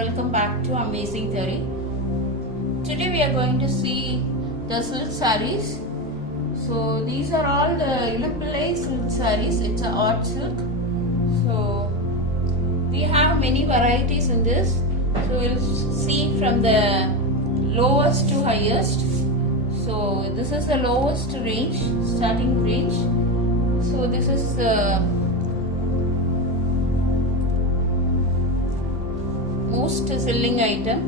welcome back to Amazing Theory. Today we are going to see the silk sarees. So these are all the Ilampillai silk sarees. It's a art silk. So we have many varieties in this. So we'll see from the lowest to highest. So this is the lowest range, starting range. So this is the most selling item.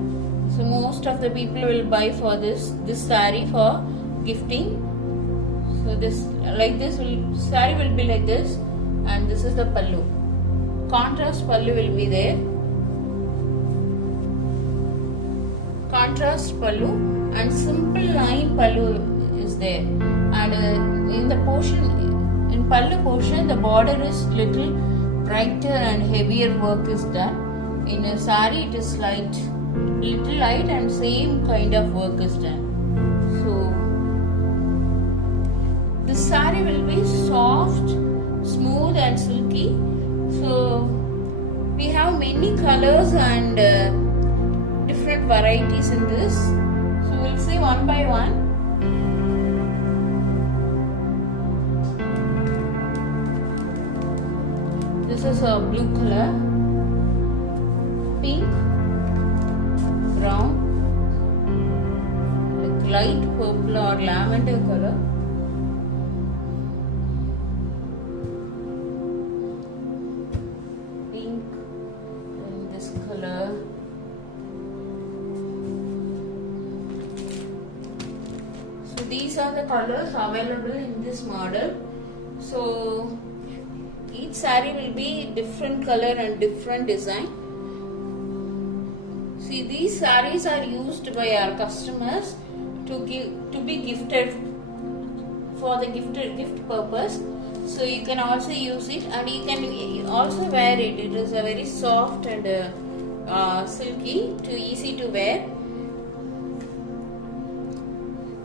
So most of the people will buy for this saree for gifting. So this saree will be like this, and this is the pallu. Contrast pallu will be there. Contrast pallu and simple line pallu is there. And in the portion, in pallu portion, the border is little brighter and heavier work is done. In a saree, it is little light and same kind of work is done. So this saree will be soft, smooth and silky. So we have many colors and different varieties in this. So we'll see one by one. This is a blue color, pink, brown, like light purple or lavender color, pink, and this color, so these are the colors available in this model. So each saree will be different color and different design. See, these sarees are used by our customers to be gifted for the gift purpose. So you can also use it, and you can also wear it. It is a very soft and silky, easy to wear.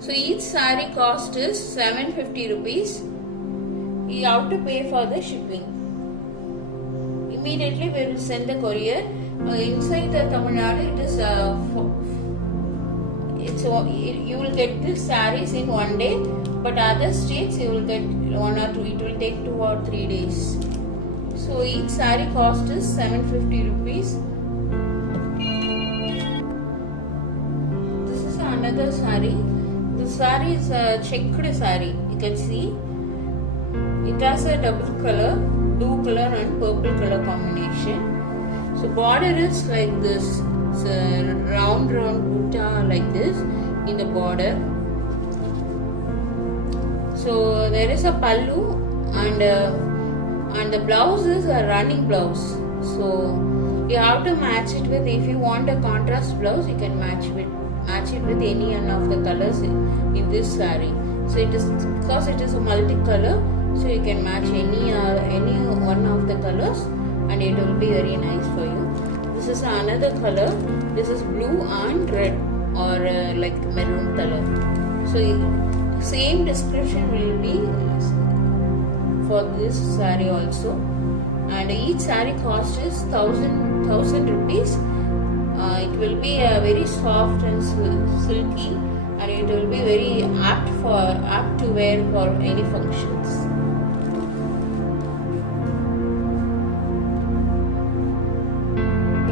So each saree cost is 750 rupees. You have to pay for the shipping. Immediately we will send the courier. Inside the Tamil Nadu, you will get these sarees in one day, but other states you will get 1 or 2. It will take 2 or 3 days. So each saree cost is 750 rupees. This is another saree. This saree is a checked saree. You can see it has a double color, blue color and purple color combination. So border is like this. It's a round butta like this in the border. So there is a pallu and the blouse is a running blouse. So you have to match it with, if you want a contrast blouse, you can match it with any one of the colors in this saree. So it is because it is a multicolor, so you can match any one of the colors, and it will be very nice for you. This is another color. This is blue and red or like maroon color. So same description will be for this saree also. And each saree cost is 1000 rupees. It will be very soft and silky, and it will be very apt to wear for any functions.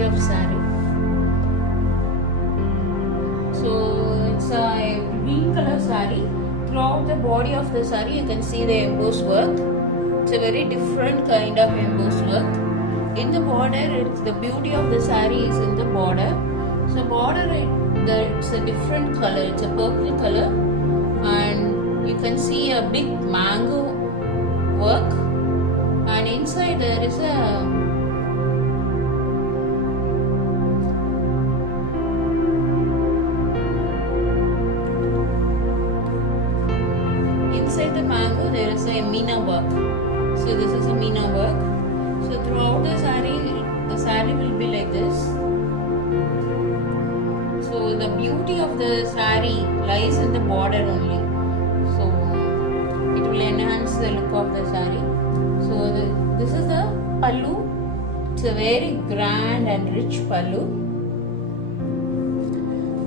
Of saree. So it's a green color saree. Throughout the body of the saree, you can see the embossed work. It's a very different kind of embossed work. In the border, the beauty of the saree is in the border. So border, it's a different color. It's a purple color, and you can see a big mango work. And inside there is a inside the mango there is a meena work. So this is a meena work. So throughout the saree will be like this. So the beauty of the saree lies in the border only. So it will enhance the look of the saree. So this is the pallu. It's a very grand and rich pallu.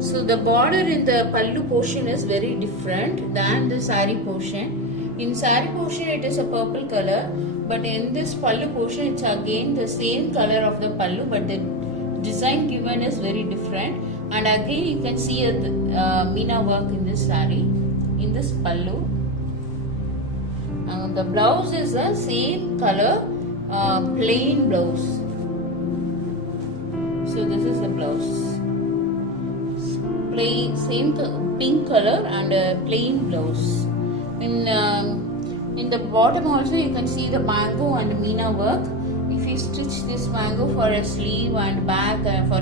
So the border in the pallu portion is very different than the sari portion. In sari portion it is a purple color, but in this pallu portion it's again the same color of the pallu, but the design given is very different. And again you can see a meena work in this sari, in this pallu. The blouse is the same color, plain blouse. So this is the blouse, plain, same pink color and plain blouse. In the bottom also you can see the mango and meena work. If you stitch this mango for a sleeve and back for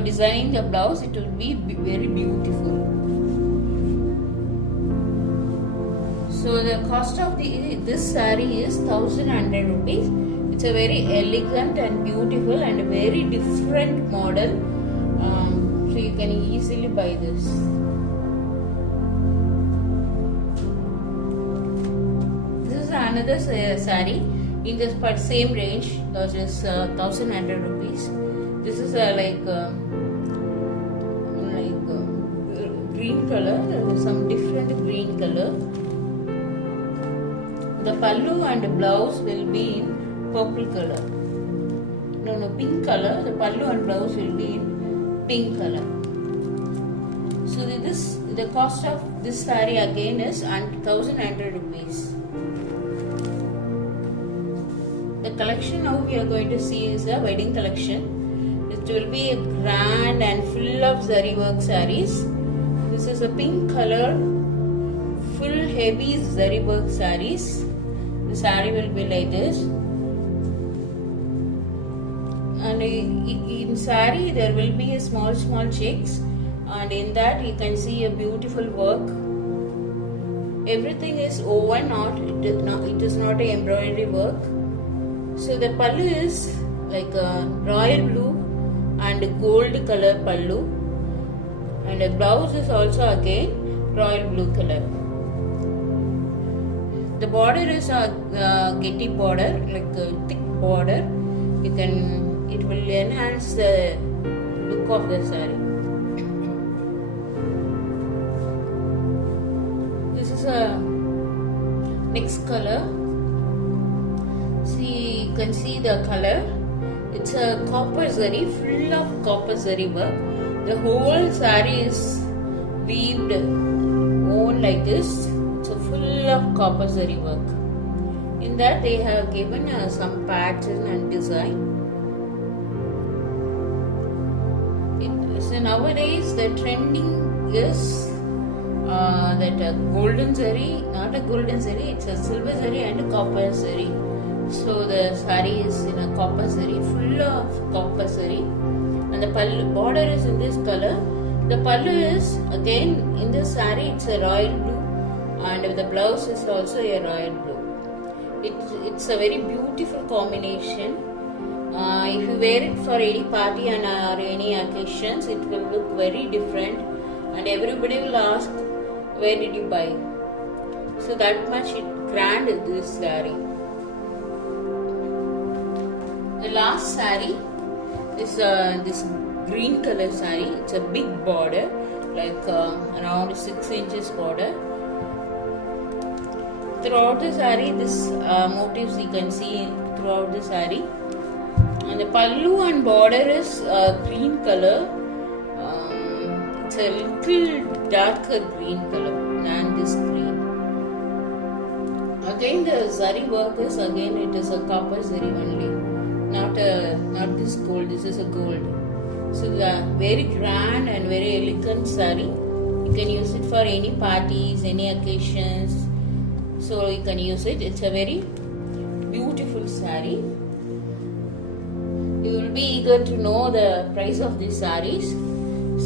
designing the blouse, it will be very beautiful. So the cost of this saree is 1100 rupees. It's a very elegant and beautiful and very different model. So you can easily buy this. This is another saree in this same range, that is 1100 rupees. This is like green color, some different green color. The pallu and the blouse will be in purple color. No, pink color. The pallu and blouse will be in pink color. So the cost of this saree again is 1100 rupees. The collection now we are going to see is a wedding collection. It will be a grand and full of zari work sarees. This is a pink color, full heavy zari work sarees. The saree will be like this. And in saree there will be a small checks, and in that you can see a beautiful work. Everything is woven, it is not a embroidery work. So the pallu is like a royal blue and gold color pallu, and the blouse is also again royal blue color. The border is a getty border, like a thick border. It will enhance the look of the saree. This is a next color. See, you can see the color. It's a copper zari, full of copper zari work. The whole saree is weaved on like this. So full of copper zari work. In that they have given some pattern and design. So nowadays the trending is that golden zari, not a golden zari, it's a silver zari and a copper zari. So the saree is in a copper zari, full of copper zari, and the border is in this color. The pallu is again in this saree, it's a royal blue, and the blouse is also a royal blue. It's a very beautiful combination. If you wear it for any party and or any occasions, it will look very different, and everybody will ask, where did you buy? So that much grand is this saree. The last saree is this green color saree. It's a big border, like around 6 inches border. Throughout the saree, this motifs you can see throughout the saree. And the pallu and border is green color. It's a little darker green color than this green. Again, the zari work is it is a copper zari only, not this gold. This is a gold. So the very grand and very elegant sari. You can use it for any parties, any occasions. So you can use it. It's a very beautiful sari. You will be eager to know the price of these saris.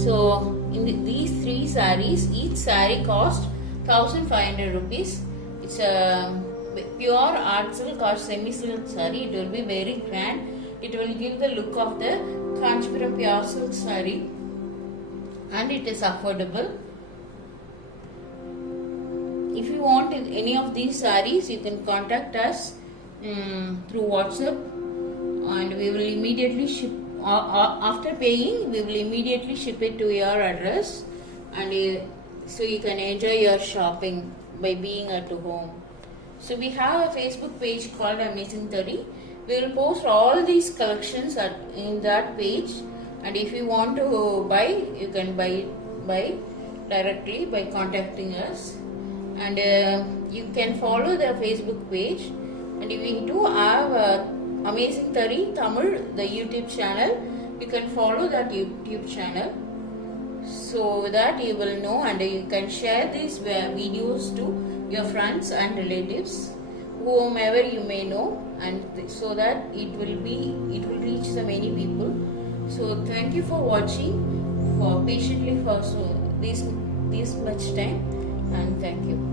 So in these 3 saris, each sari cost 1500 rupees. It's a pure art silk or semi-silk sari. It will be very grand. It will give the look of the Kanchipuram pure silk sari, and it is affordable. If you want any of these saris, you can contact us through WhatsApp, and we will immediately ship after paying, we will immediately ship it to your address, and so you can enjoy your shopping by being at home. So we have a Facebook page called Amazing 30. We will post all these collections in that page, and if you want to buy, you can buy directly by contacting us. And you can follow the Facebook page, and we do have Amazing 30 Tamil, the YouTube channel. You can follow that YouTube channel, so that you will know, and you can share these videos to your friends and relatives, whomever you may know, and so that it will reach the many people. So thank you for watching, for patiently for this much time, and thank you.